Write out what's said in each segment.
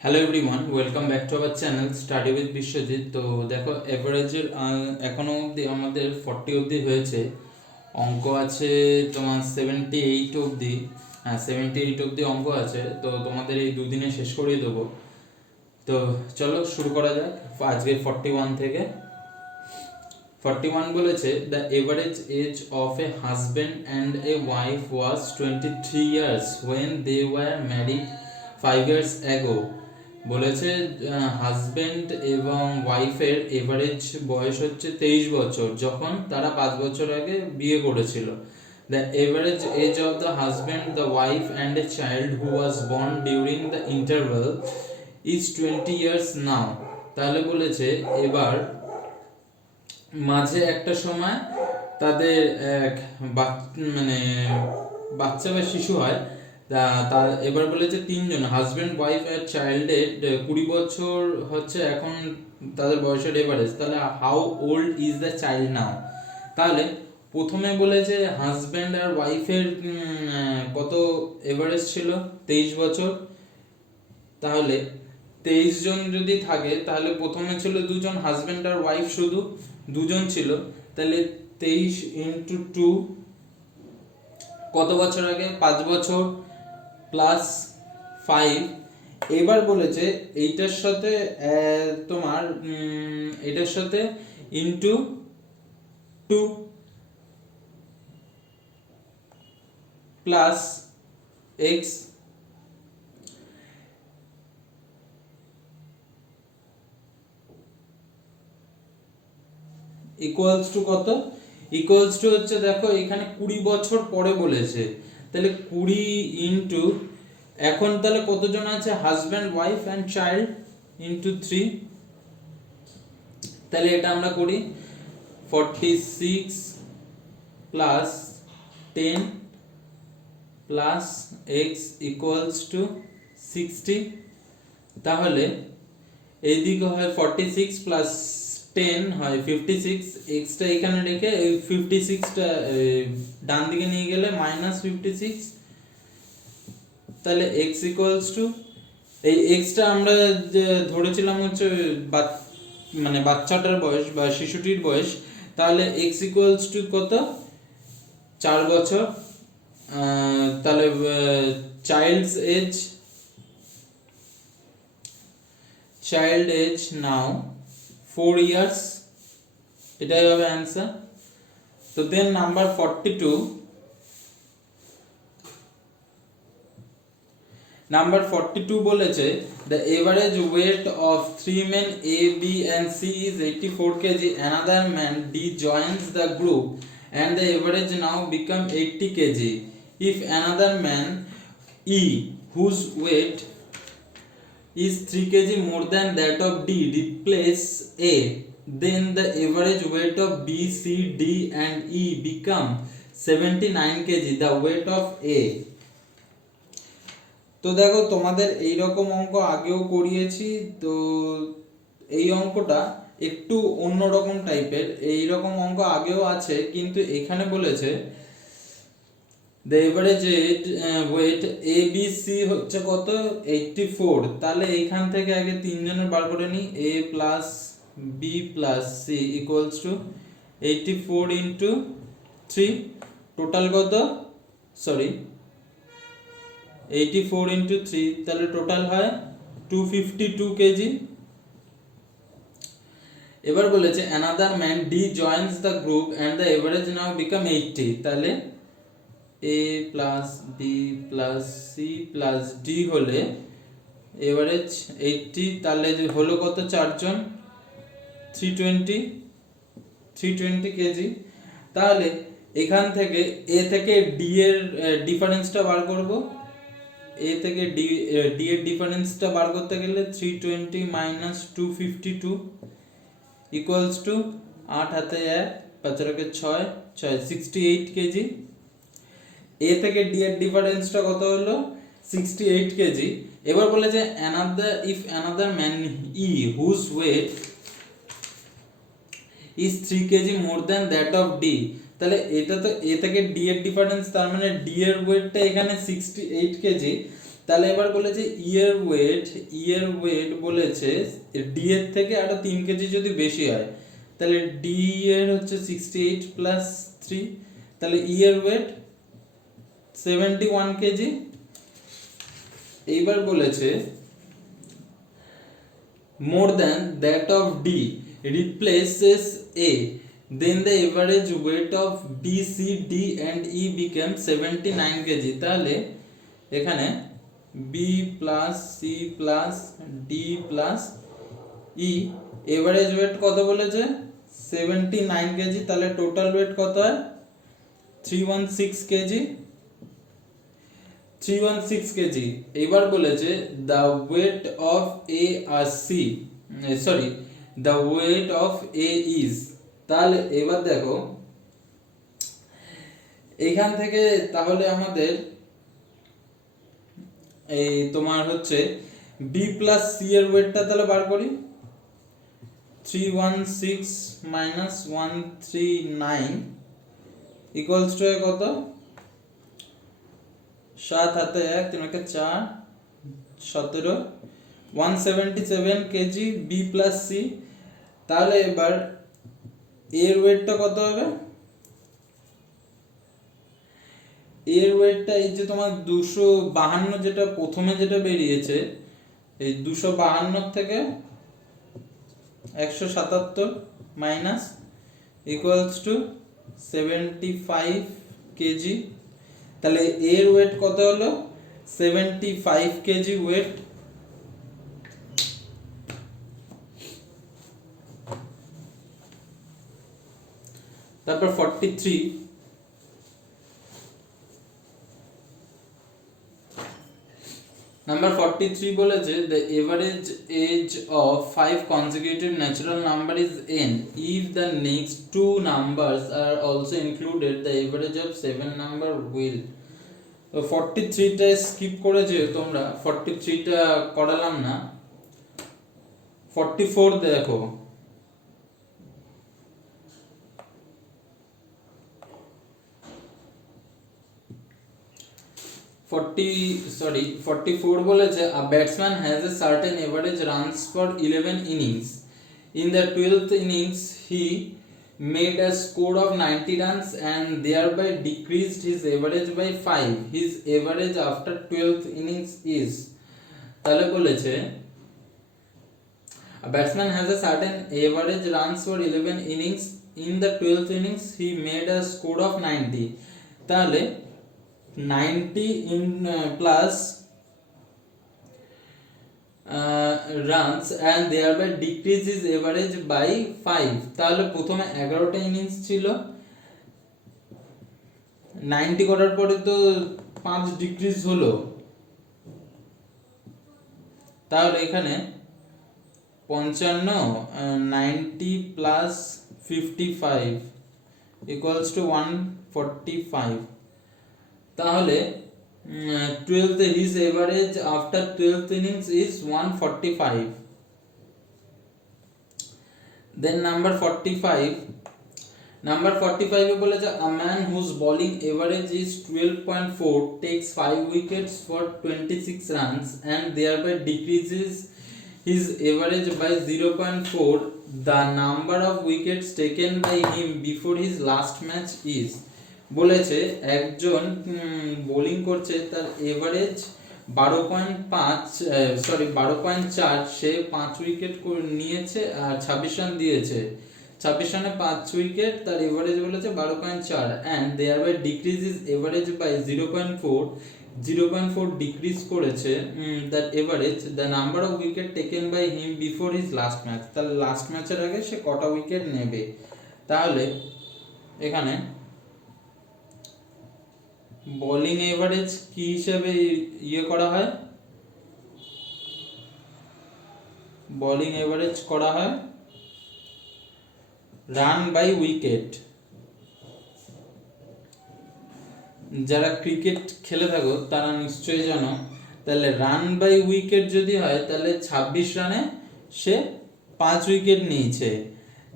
Hello everyone, welcome back to our channel study with Biswajit. তো দেখো, এভারেজের এখনও অবধি আমাদের 40 অবধি হয়েছে। অঙ্ক আছে তোমার 78 অবধি। হ্যাঁ, 78 অবধি অঙ্ক আছে, তো তোমাদের এই দুদিনে শেষ করিয়ে দেবো। তো চলো শুরু করা যাক আজকে 41 থেকে। 41 বলেছে, the average age of a husband and a wife was 23 years when they were married 5 years ago. বলেছে হাজব্যান্ড এবং ওয়াইফের এভারেজ বয়স হচ্ছে 23 বছর যখন তারা 5 বছর আগে বিয়ে করেছিল। The average age of the husband, the wife and a child who was born during the interval is 20 years now. তাহলে বলেছে এবার মাঝে একটা সময় তাদের এক মানে বাচ্চা বা শিশু হয়। তার এবার বলেছে তিনজন, হাজব্যান্ড ওয়াইফ আর চাইল্ডের 20 বছর হচ্ছে এখন তাদের বয়সের এভারেজ। তাহলে how old is the child now. তাহলে প্রথমে বলেছে হাজব্যান্ড আর ওয়াইফের কত এভারেজ ছিল, 23 বছর। তাহলে 23 জন যদি থাকে তাহলে প্রথমে ছিল দুজন, হাজব্যান্ড আর ওয়াইফ শুধু দুজন ছিল। তাহলে 23 × 2 কত বছর আগে, 5 বছর প্লাস 5। এবার বলেছে এইটার সাথে তোমার এটার সাথে into 2 plus x equals to কত, ইকুয়ালস টু হচ্ছে দেখো এখানে 20 বছর পরে বলেছে। তাহলে 20 ইন্টু এখন তাহলে কতজন আছে, husband wife and child into 3। তাহলে এটা আমরা করি 46 plus 10 plus x equals to 60। তাহলে এইদিকে হয় 46 প্লাস 10 হয় 56, এক্সটা এখানে রেখে এই 56টা ডান দিকে নিয়ে গেলে -56। তাহলে এক্স ইকুয়ালস টু এই এক্সটা আমরা যে ধরেছিলাম হচ্ছে মানে বাচ্চাটার বয়স বা শিশুটির বয়স। তাহলে এক্স ইকুয়ালস টু কত, 4 বছর। তাহলে child's age, child age now 4 years, এটাই হবে অ্যান্সার। তো দেন নাম্বার 42, নাম্বার 42 বলেছে the average weight of 3 men A, B and C is 84 kg. Another man D joins the group and the average now become 80 kg. If another man E, whose weight is 3 kg more than that of D, replace A, then the average weight of B, C, D and E become 79 kg, the weight of A. তো দেখো তোমাদের এই রকম অঙ্ক আগেও করিয়েছি। তো এই অঙ্কটা একটু অন্যরকম টাইপের, এই রকম অঙ্ক আগেও আছে, কিন্তু এখানে বলেছে the average weight A B C হচ্ছে কত, 84। তাহলে এইখান থেকে আগে তিনজনের বার করে নিই, A plus B plus C equals to 84 into 3, total কত, সরি 84 ইন্টু 3, তাহলে টোটাল হয় 252 কেজি। এবার বলেছে another man D joins the group and the average now become 80। তাহলে A plus B plus C plus D হলে average 80। তাহলে হলো কত, 4 জন, 320 কেজি। তাহলে এখান থেকে A থেকে D এর ডিফারেন্সটা বার করব। A থেকে D এর ডিফারেন্সটা বার করতে গেলে 320 মাইনাস 252 ইকুয়ালস টু 8 হাতে 1 5 আর 6 68 কেজি। A থেকে D এর ডিফারেন্সটা কত হলো, 68 কেজি। এবার বলেছে another man E whose weight is 3 kg more than that of D। তাহলে এটা তো A থেকে D এর ডিফারেন্স, তার মানে D এর ওয়েটটা এখানে 68 কেজি। তাহলে এবার বলেছে ইয়ের ওয়েট বলেছে ডি এর থেকে আরো 3 কেজি যদি বেশি হয়, তাহলে ডি এর হচ্ছে 68 প্লাস 3, তাহলে ইয়ের ওয়েট 71 কেজি। এইবার বলেছে more than that of D replaces A, then the average weight of B, C, D and E became 79 kg। তাহলে এখানে B plus C plus D plus E average weight কত বলেছে 79 KG, তাহলে total wait কত হয় 316 KG. 316 KG. এবার বলেছে the weight of A আর C, sorry the weight of A is. তাহলে এবার দেখো এইখান থেকে তাহলে আমাদের এই তোমার হচ্ছে বি প্লাস সি এর ওয়েটটা তাহলে বার করি। 316 মাইনাস 139 ইকুয়ালস টু কত, 7 হাতে 1 3 কে 4 17 177 কেজি বি প্লাস সি। তাহলে এবার এর ওয়েটটা কত হবে, এর ওয়েটটা এই যে তোমার 252 যেটা প্রথমে যেটা বেরিয়েছে, এই 252 থেকে 177 মাইনাস ইকুয়ালস টু 75 কেজি। তাহলে এর ওয়েট কত হলো 75 কেজি ওয়েট। তারপর 43 নাম্বার 43 বলেছে the average age of 5 consecutive natural number is n if the next two numbers are also included, the average of 7 number will। তো 43 টা স্কিপ করেছে তোমরা, 43 টা করালাম না। 44 দেখো, 44 বলেছে a batsman has a certain average runs for 11 innings. In the 12th innings he made a score of 90 runs and thereby decreased his average by 5. His average after 12th innings is, তাহলে বলেছে a batsman has a certain average runs for 11 innings. In the 12th innings he made a score of 90, তাহলে 90 in plus runs and thereby decreases average by 5। তাহলে প্রথমে 11টা innings ছিল, 90 করার পরে তো 5 decrease হলো, তাহলে এখানে 55 90 plus 55 equals to 145। তাহলে 12th his average after 12th innings is 145। then number 45 এ বলেছে a man whose bowling average is 12.4 takes 5 wickets for 26 runs and thereby decreases his average by 0.4, the number of wickets taken by him before his last match is। বলেছে একজন bowling করছে, তার average 12.4, সে 5 wicket নিয়েছে আর 26 run দিয়েছে, 26 রানে 5 wicket, তার average বলেছে 12.4 and thereby decreases average by 0.4 decrease করেছে that average the number of wicket taken by him before his last match। তাহলে লাস্ট ম্যাচের আগে সে কটা উইকেট নেবে। তাহলে এখানে বোলিং এভারেজ কি হিসেবে করা হয়, বোলিং এভারেজ করা হয় রান বাই উইকেট। যারা ক্রিকেট খেলে থাকো তারা নিশ্চয়ই জানো, তাহলে রান বাই উইকেট যদি হয় তাহলে 26 রানে সে 5 উইকেট নিয়েছে,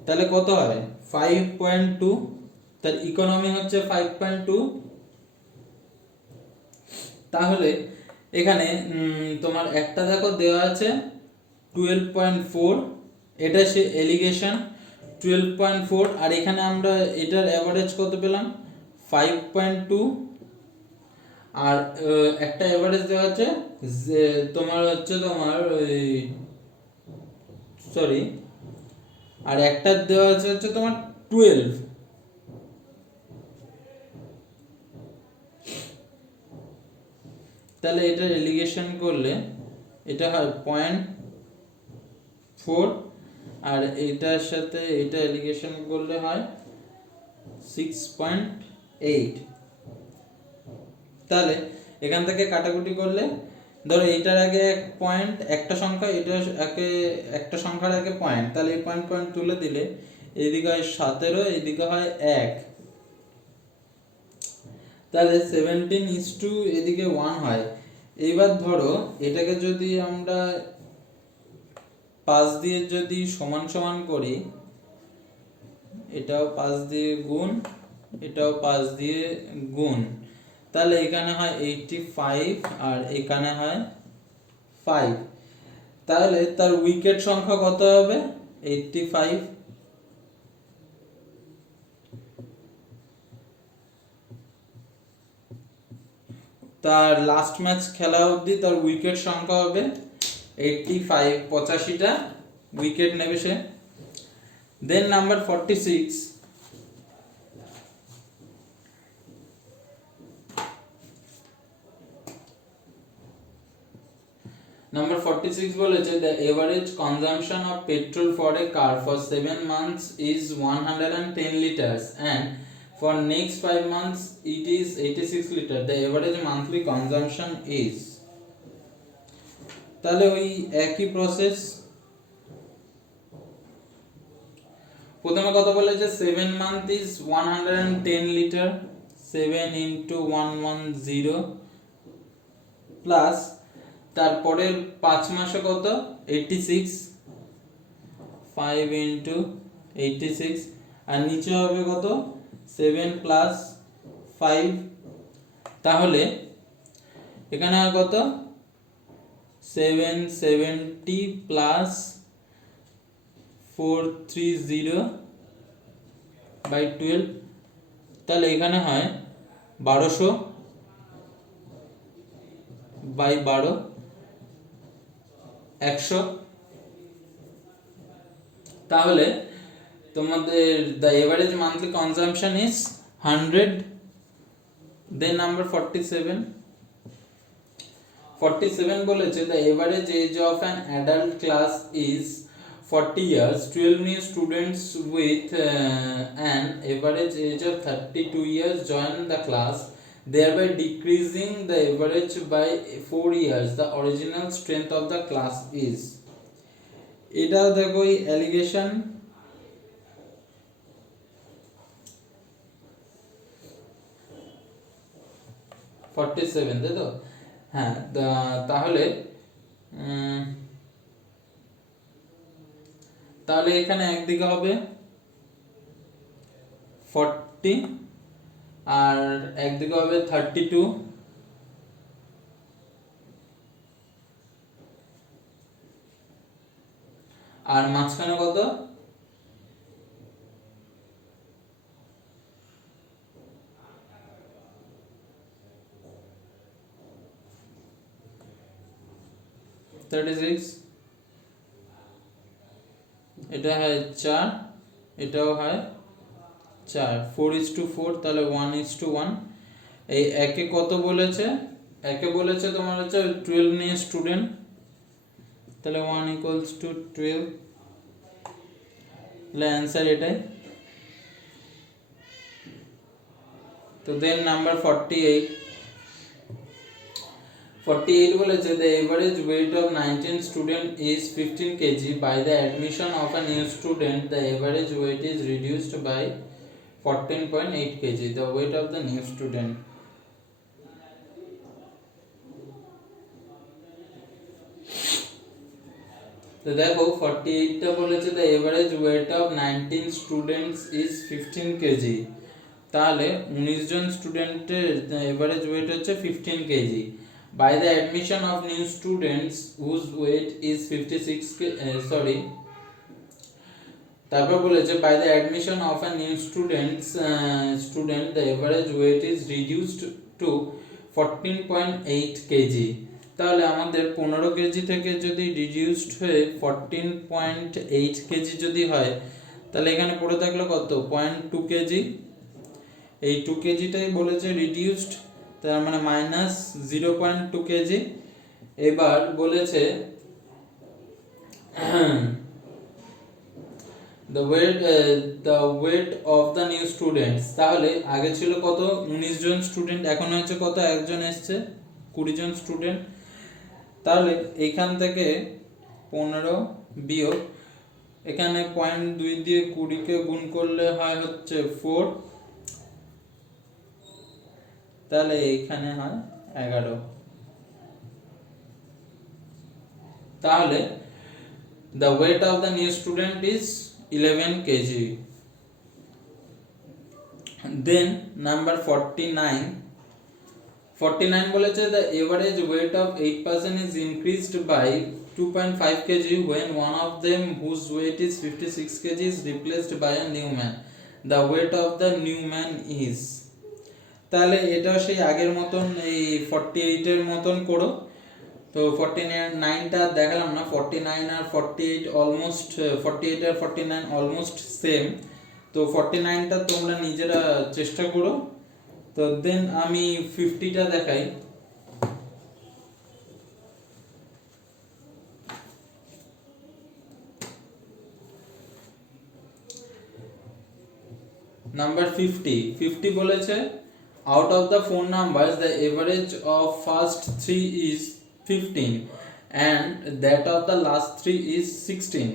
তাহলে কত হয় 5.2, তার ইকোনমি হচ্ছে 5.2। তাহলে এখানে তোমার একটা দেখো দেওয়া আছে 12.4, এটা সে এলিগেশন 12.4, আর এখানে আমরা এটার অ্যাভারেজ কত পেলাম 5.2, আর একটা অ্যাভারেজ দেওয়া আছে যে তোমার হচ্ছে তোমার ওই সরি, আর একটা দেওয়া আছে হচ্ছে তোমার 12। তাহলে এটা এলিগেশন করলে এটা হয় 0.4, আর এটার সাথে এটা এলিগেশন করলে হয় 6.8। তাহলে এখান থেকে কাটাকুটি করলে ধরো এইটার আগে এক পয়েন্ট একটা সংখ্যা, এটা একে একটা সংখ্যার আগে পয়েন্ট, তাহলে এই পয়েন্ট পয়েন্ট তুলে দিলে এইদিকে হয় 17, এইদিকে হয় 1, তাহলে 17 এদিকে 1 হয়। এইবার ধরো এটাকে যদি আমরা 5 দিয়ে যদি সমান সমান করি, এটাও 5 দিয়ে গুণ, এটাও 5 দিয়ে গুণ, তাহলে এখানে হয় 85 আর এখানে হয় 5, তাহলে তার উইকেট সংখ্যা কত হবে 85। তার লাস্ট ম্যাচ খেলা অবধি তার উইকেট সংখ্যা হবে 85, 85টা উইকেট নেবে সে। দেন নাম্বার 46, Number 46 বলেছে the average consumption of petrol for a car for 7 months is 110 liters and for next 5 months it is 86 liters. The average monthly consumption is, তাহলে ওই একই প্রসেস। প্রথমে কত বলেছে 7 month is 110 litre, 7 into 110 plus তারপরের 5 মাসে কত 86, 5 into 86, আর নিচে হবে কত 7 plus 5, তাহলে এখানে হয় কত 770 plus 430 by 12, তাহলে এখানে হয় 1200 by 12, 100। তাহলে তোমাদের the average monthly consumption is 100। then number 47 বলেছে the average age of an adult class is 40 years. 12 new students with an average age of 32 years join the class, thereby decreasing the average by 4 years. The original strength of the class is, এটাও দেখো এই allegation, তাই তো? হ্যাঁ, তাহলে তাহলে এখানে একদিকে হবে 40 আর একদিকে হবে 32, আর মাঝখানে কত 36, এটা হয় 4, এটাও হয় 4, 4:4, তাহলে 1:1। এই একে কত বলেছে, একে বলেছে তোমার হচ্ছে 12 নিয়ে স্টুডেন্ট, তাহলে 1 equals to 12, তাহলে অ্যান্সার এটাই। তো দেন নাম্বার 48 বলেছে the average weight of 19 student is 15 kg. By the admission of a new student the average weight is reduced by 14.8 kg. The weight of the new student, তো দেখো 48টা বলেছে the average weight of 19 students is 15 kg, তাহলে 19 জন স্টুডেন্টের average wait হচ্ছে 15 KG, by the admission of new students whose weight is 56 তারপর বলেছে by the admission of a new student the average weight is reduced to 14.8 kg। তাহলে আমাদের 15 KG থেকে যদি reduced হয়ে 14.8 কেজি যদি হয় তাহলে এখানে পড়ে থাকলো কত 0.2 কেজি। এই 2 কেজিটাই বলেছে রিডিউসড, তার মানে মাইনাস 0.2 কেজি। এবার বলেছে the weight of the new students, তাহলে আগে ছিল কত 19 জন স্টুডেন্ট, এখন হচ্ছে কত একজন এসছে 20 জন স্টুডেন্ট। তাহলে এইখান থেকে 15 বিয়োগ এখানে 0.2 দিয়ে 20 কে গুণ করলে হয় হচ্ছে 4, তাহলে এইখানে হয় 11। তাহলে the weight of the new student is 11 kg। then number 49 বলেছে the average weight of 8 person is increased by 2.5 kg when one of them whose weight is 56 kg is replaced by a new man, the weight of the new man is। তাহলে এটা সেই আগের মতন এই 48 এর মতন করো। তো 49টা দেখালাম না, 49 আর 48 অলমোস্ট 48 আর 49 অলমোস্ট সেম। তো 49টা তোমরা নিজেরা চেষ্টা করো। তো দেন আমি 50টা দেখাই। নাম্বার 50 বলেছে out of the phone numbers the average of first 3 is 15 and that of the last 3 is 16,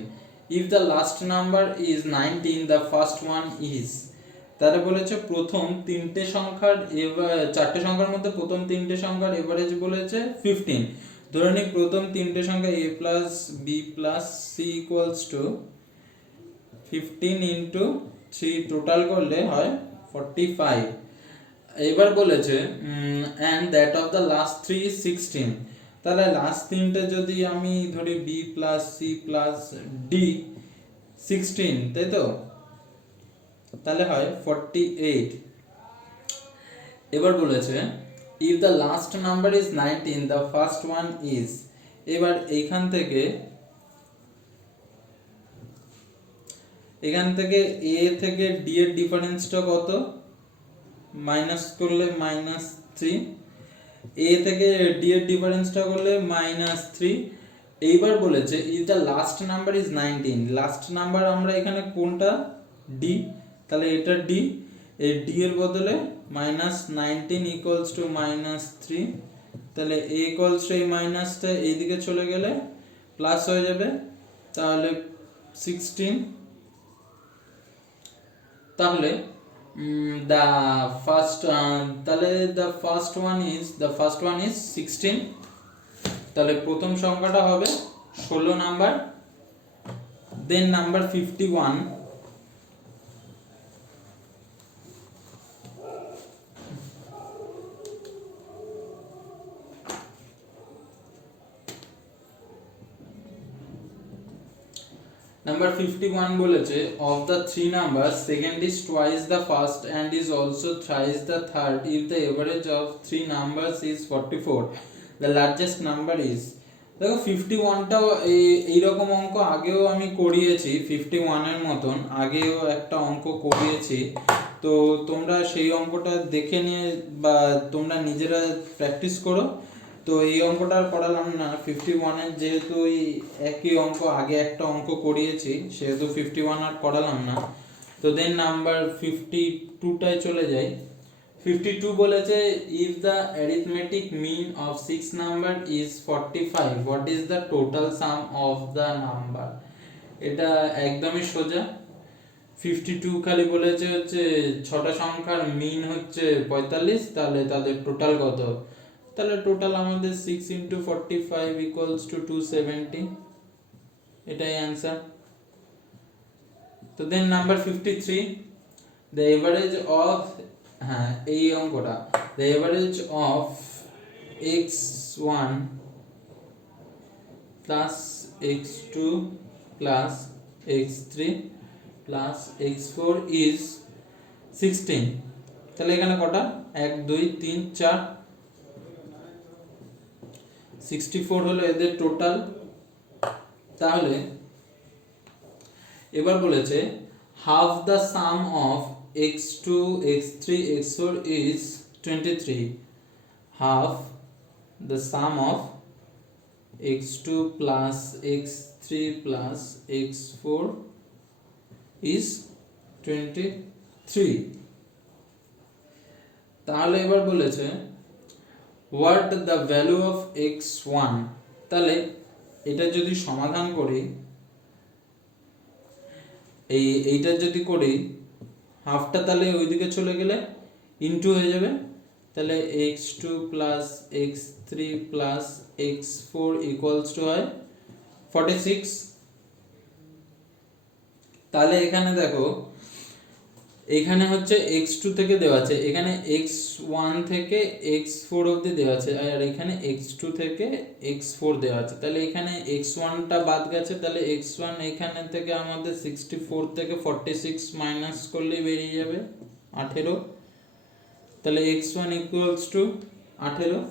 if the last number is 19 the first one is। তাহলে বলেছে প্রথম তিনটে সংখ্যার চারটে সংখ্যার মধ্যে প্রথম তিনটে সংখ্যার এভারেজ বলেছে 15। ধরে নিই প্রথম তিনটে সংখ্যা a plus b plus c equals to 15 into 3 total করলে হয় 45। এবার বলেছে and that of the last 3 is 16, তাহলে লাস্ট তিনটে যদি আমি ধরি b plus c plus d 16, তাই তো, তাহলে হয় 48। এবার বলেছে if the last number is 19 the first one is। এবার এখান থেকে a থেকে d এর ডিফারেন্সটা কত, মাইনাস করলে -3, a থেকে d এর ডিফারেন্সটা করলে -3। এইবার বলেছে if the last number is 19, last number আমরা এখানে কোনটা d, তাহলে এটা d, এই d এর বদলে -19 equals to -3, তাহলে a equals to এই মাইনাসটা এইদিকে চলে গেলে প্লাস হয়ে যাবে, তাহলে 16। তাহলে the first one is 16, তাহলে প্রথম সংখ্যাটা হবে 16 নাম্বার। দেন নাম্বার 51, Number 51 বলেছে of the three numbers second is twice the first and is also thrice the third if the average of three numbers is 44, the largest number is। দেখো 51টাও এইরকম অঙ্ক আগেও আমি করিয়েছি, 51 এর মতন আগেও একটা অঙ্ক করিয়েছি। তো তোমরা সেই অঙ্কটা দেখে নিয়ে বা তোমরা নিজেরা প্র্যাকটিস করো। তো এই অঙ্কটা আর করালাম না, 51 এর যেহেতু ওই একই অঙ্ক আগে একটা অঙ্ক করিয়েছি সেহেতু 51 আর করালাম না। তো দেন নাম্বার 52টায় চলে যাই। 52 বলেছে if the arithmetic mean of 6 number is 45 what is the total sum of the number। এটা একদমই সোজা। 52 খালি বলেছে হচ্ছে ছটা সংখ্যার মিন হচ্ছে 45, তাহলে তাদের টোটাল কত, তাহলে টোটাল আমাদের 6 into 45 equals to 270, এটাই অ্যান্সার। তো দেন নাম্বার 53 the average of এই অঙ্কটা the average of x1 plus x2 plus x3 plus x4 is 16। তাহলে এখানে কটা 1 2 3 4 64 হলো এদের টোটাল। তাহলে এবার বলেছে half the sum of x2 x3 x4 is 23। half the sum of x2 plus x3 plus x4 is 23। তাহলে এবার বলেছে what the value of x1। তাহলে এটা যদি সমাধান করি, এইটা যদি করি হাফটা তাহলে ওইদিকে চলে গেলে ইনটু হয়ে যাবে। তাহলে x2 plus x3 plus x4 equals to হয় 46। তাহলে এখানে দেখো এখানে হচ্ছে x2 থেকে দেওয়া আছে, এখানে x1 থেকে x4 অবধি দেওয়া আছে, আর এখানে x2 থেকে x4 দেওয়া আছে। তাহলে এখানে x1 টা বাদ গেছে, তাহলে x1 এখানে থেকে আমাদের 64 থেকে 46 মাইনাস করলে বেরিয়ে যাবে 18। তাহলে x1 equals to 18।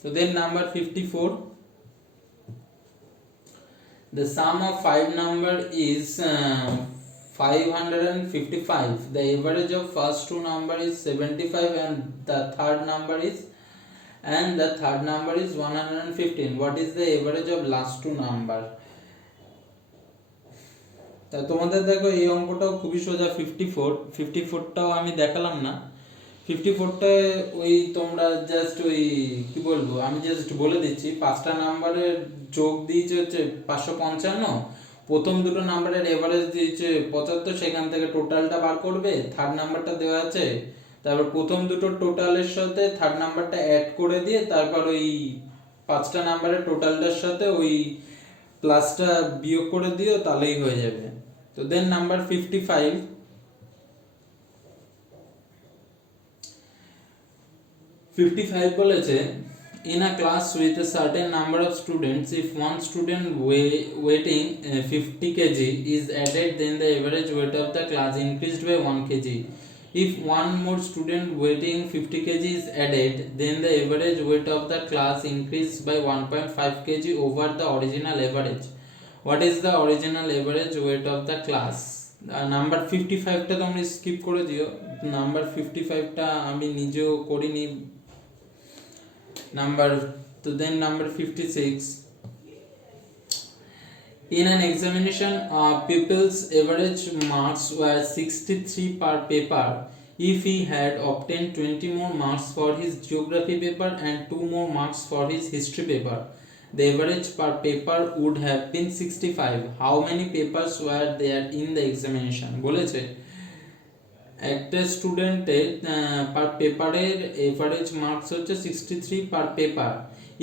So then number 54, the sum of 5 number is 555। the average of first two number is 75 and the third number is 115। what is the average of last two number। তা তোমাদের দেখো এই অঙ্কটাও খুবই সোজা। 54টাও আমি দেখালাম না। 54টা ওই তোমরা জাস্ট ওই কি বলবো, আমি জাস্ট বলে দিচ্ছি, 5টা নাম্বারের যোগ দিয়েছে হচ্ছে 555, প্রথম দুটো নাম্বারের এভারেজ দিয়েছে 75, সেখান থেকে টোটালটা বার করবে, থার্ড নাম্বারটা দেওয়া আছে, তারপর প্রথম দুটো টোটালের সাথে থার্ড নাম্বারটা অ্যাড করে দিয়ে তারপর ওই 5টা নাম্বারের টোটালটার সাথে ওই প্লাসটা বিয়োগ করে দিও, তাহলেই হয়ে যাবে। তো দেন নাম্বার 55, বলেছে in a class with a certain number of students, if one student weighing 50 kg is added, then the average weight of the class increased by 1 kg। if one more student weighing 50 kg is added, then the average weight of the class increased by 1.5 kg over the original average। what is the original average weight of the class। Number 55টা তোমরা স্কিপ করে দিও, number 55টা আমি নিজেও করিনি number. তো দেন number 56, in an examination pupils average marks were 63 per paper। if he had obtained 20 more marks for his geography paper and 2 more marks for his history paper, the average per paper would have been 65। how many papers were there in the examination। বলেছে একটা স্টুডেন্টের পার পেপারের average marks হচ্ছে 63 per paper.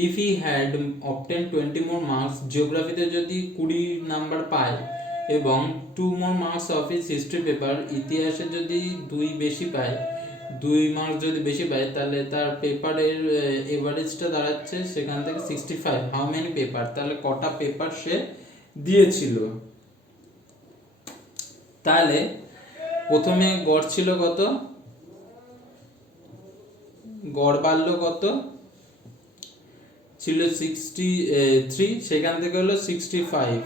If he had obtain 20 more marks, জিওগ্রাফিতে যদি 20 number পায় এবং 2 more marks of his history paper, ইতিহাসে যদি 2 বেশি পায়, 2 মার্কস যদি বেশি পায়, তাহলে তার পেপারের এভারেজটা দাঁড়াচ্ছে সেখান থেকে 65। হাউ মেনি পেপার, তাহলে কটা পেপার সে দিয়েছিল। তাহলে প্রথমে গড় ছিল কত, গড় বাড়ল কত ছিল 63, সেখান থেকে হলো 65।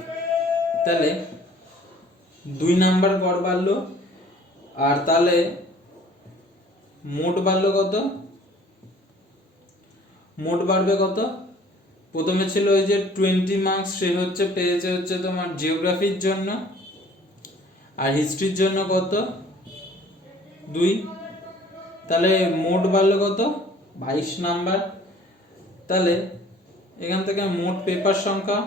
তাহলে 2 নাম্বার গড় বাড়লো, আর তাহলে মোট বাড়লো কত, মোট বাড়বে কত। প্রথমে ছিল ওই যে 20 মার্কস সে হচ্ছে পেয়েছে হচ্ছে তোমার জিওগ্রাফির জন্য, আর হিস্ট্রির জন্য কত 2, তাহলে মোট বাড়লো কত 22 নাম্বার। তাহলে এখান থেকে মোট পেপার সংখ্যা,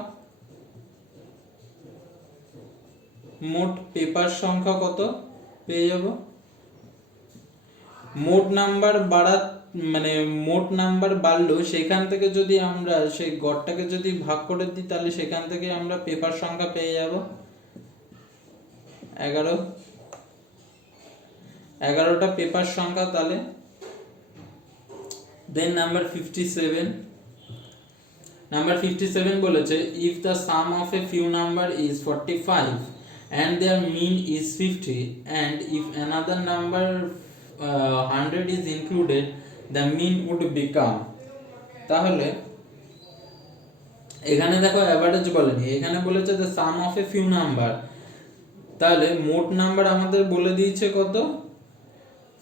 মোট পেপার সংখ্যা কত পেয়ে যাব। মোট নাম্বার বাড়া মানে মোট নাম্বার বাড়লো, সেখান থেকে যদি আমরা সেই গড়টাকে যদি ভাগ করে দিই, তাহলে সেখান থেকে আমরা পেপার সংখ্যা পেয়ে যাব 11টা পেপার সংখ্যা। তাহলে দেন নাম্বার 57, নাম্বার 57 বলেছে if the sum of a few number is 45 and their mean is 50 and if another number 100 is included the mean would become। তাহলে এখানে দেখো অ্যাভারেজ বলেনি, এখানে বলেছে the sum of a few number, তাহলে মোট number আমাদের বলে দিয়েছে কত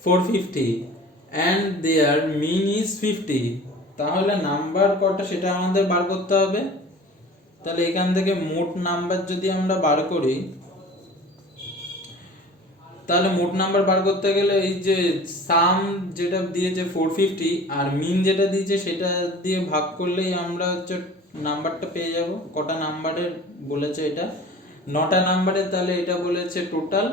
450 and their mean is 50, তাহলে নাম্বার কটা সেটা আমাদের বার করতে হবে। তাহলে এখান থেকে মোট নাম্বার যদি আমরা বার করি, তাহলে মোট নাম্বার বার করতে গেলে এই যে সাম যেটা দিয়েছে 450 আর মিন যেটা দিয়েছে সেটা দিয়ে ভাগ করলেই আমরা হচ্ছে নাম্বারটা পেয়ে যাব। কটা নাম্বারের বলেছে এটা 9টা নাম্বারের, তাহলে এটা বলেছে total.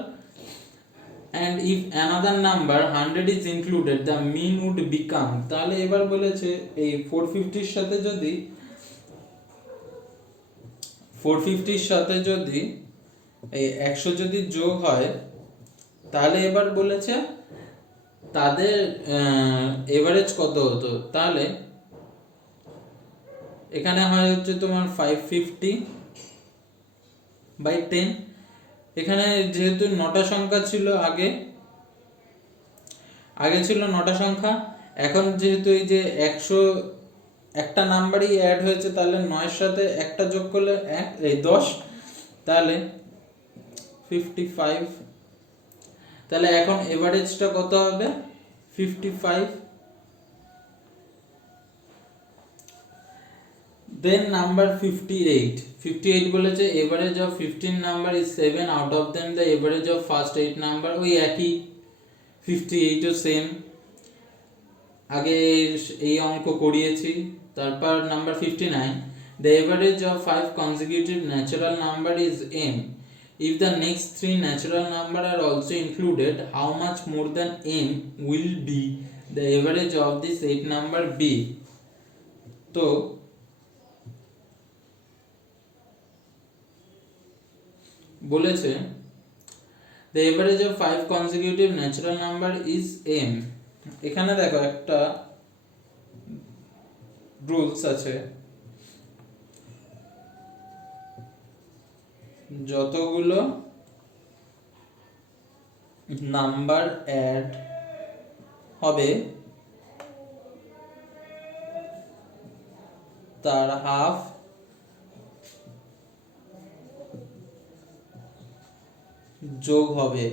and if another number 100 is included the mean would become, তাহলে এবার বলেছে এই 450 এর সাথে যদি 450 এর সাথে যদি এই 100 যদি যোগ হয়, তাহলে এবার বলেছে তাদের এভারেজ কত হতো। তাহলে এখানে হয় হচ্ছে তোমার 550/10। এখানে যেহেতু 9টা সংখ্যা ছিল, আগে ছিল 9টা সংখ্যা, এখন যেহেতু এই যে 100 একটা নাম্বারই অ্যাড হয়েছে, তাহলে 9 এর সাথে একটা যোগ করলে 10, তাহলে 55। তাহলে এখন এভারেজটা কত হবে 55। দেন নাম্বার 58 বলেছে average of 15 number is 7, out of them the average of first 8 number, ওই একই 58 ও সেম, আগে এই অঙ্ক করিয়েছি। তারপর number 59, the average of 5 consecutive natural number is m, if the next 3 natural number are also included how much more than m will be the average of this 8 number b। তো বলেছে the average of 5 consecutive natural number is m। এখানে দেখো একটা rules আছে, যতগুলো number add হবে তার half যোগ হবে,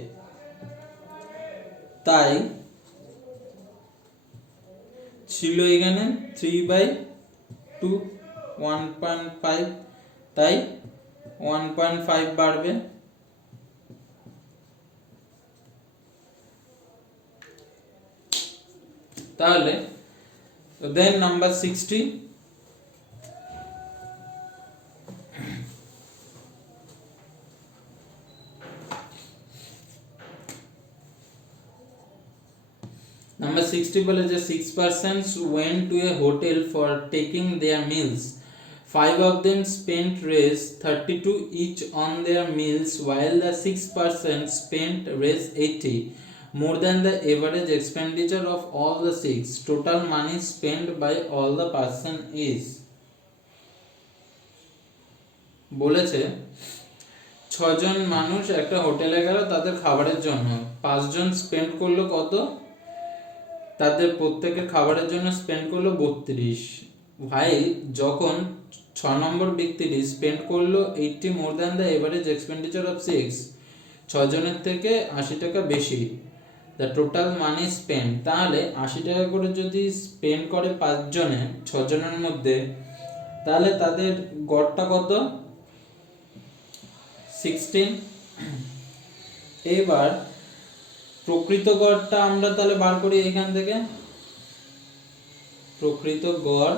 তাই ছিল এখানে 3/2 1.5, তাই 1.5 বাড়বে। তাহলে দেন নাম্বার 60, Number 60 বলে যে 6 persons went to a hotel for taking their meals. 5 of them spent Rs 32 each on their meals while the 6 persons spent Rs 80, more than the average expenditure of all the 6. Total money spent by all the person is। বলেছে 6 জন মানুষ একটা হোটেলে গেল তাদের খাবারের জন্য, 5 জন spend করলো কত, তাদের প্রত্যেকের খাবারের জন্য স্পেন্ড করলো 32, ভাই যখন 6 নম্বর ব্যক্তি স্পেন্ড করলো 80 more than the average expenditure of 6, 6 জনের থেকে 80 টাকা বেশি, দ্য টোটাল মানি স্পেন্ড। তাহলে 80 টাকা করে যদি স্পেন্ড করে 5 জনে 6 জনের মধ্যে, তাহলে তাদের গড়টা কত 16। এবার প্রকৃত গড়টা আমরা তাহলে বার করি এখান থেকে, প্রকৃত গড়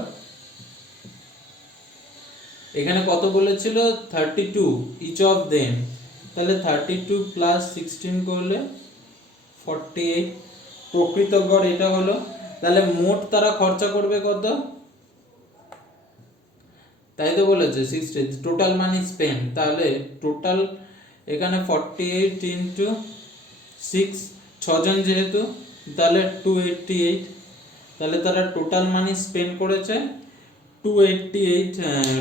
এখানে কত বলেছিল 32 ইচ অফ দেম, তাহলে 32 প্লাস 16 করলে 48, প্রকৃত গড় এটা হলো। তাহলে মোট তারা খরচা করবে কত, তাই তো বলেছে 60 টোটাল মানি স্পেন্ড, তাহলে টোটাল এখানে 48 ইন্টু 6, 6 জন যেহেতু, তাহলে 288, তাহলে তারা টোটাল মানি স্পেন্ড করেছে 288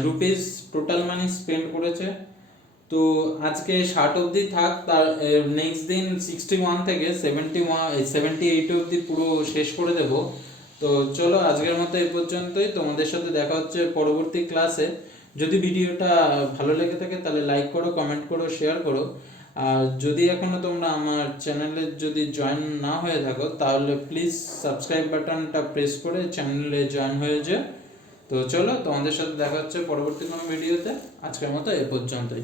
রুপিস টোটাল মানি স্পেন্ড করেছে। তো আজকে 60 অবধি থাক, তার নেক্সট দিন 61 থেকে 78 অবধি পুরো শেষ করে দেব। তো চলো আজকের মতো এই পর্যন্তই, তোমাদের সাথে দেখা হচ্ছে পরবর্তী ক্লাসে। যদি ভিডিওটা ভালো লেগে থাকে তাহলে লাইক করো, কমেন্ট করো, শেয়ার করো। আর যদি এখনো তোমরা আমার চ্যানেলে যদি জয়েন না হয়ে থাকো তাহলে প্লিজ সাবস্ক্রাইব বাটনটা প্রেস করে চ্যানেলে জয়েন হয়ে যাও। তো চলো তোমাদের সাথে দেখা হচ্ছে পরবর্তী কোনো ভিডিওতে, আজকের মতো এ পর্যন্তই।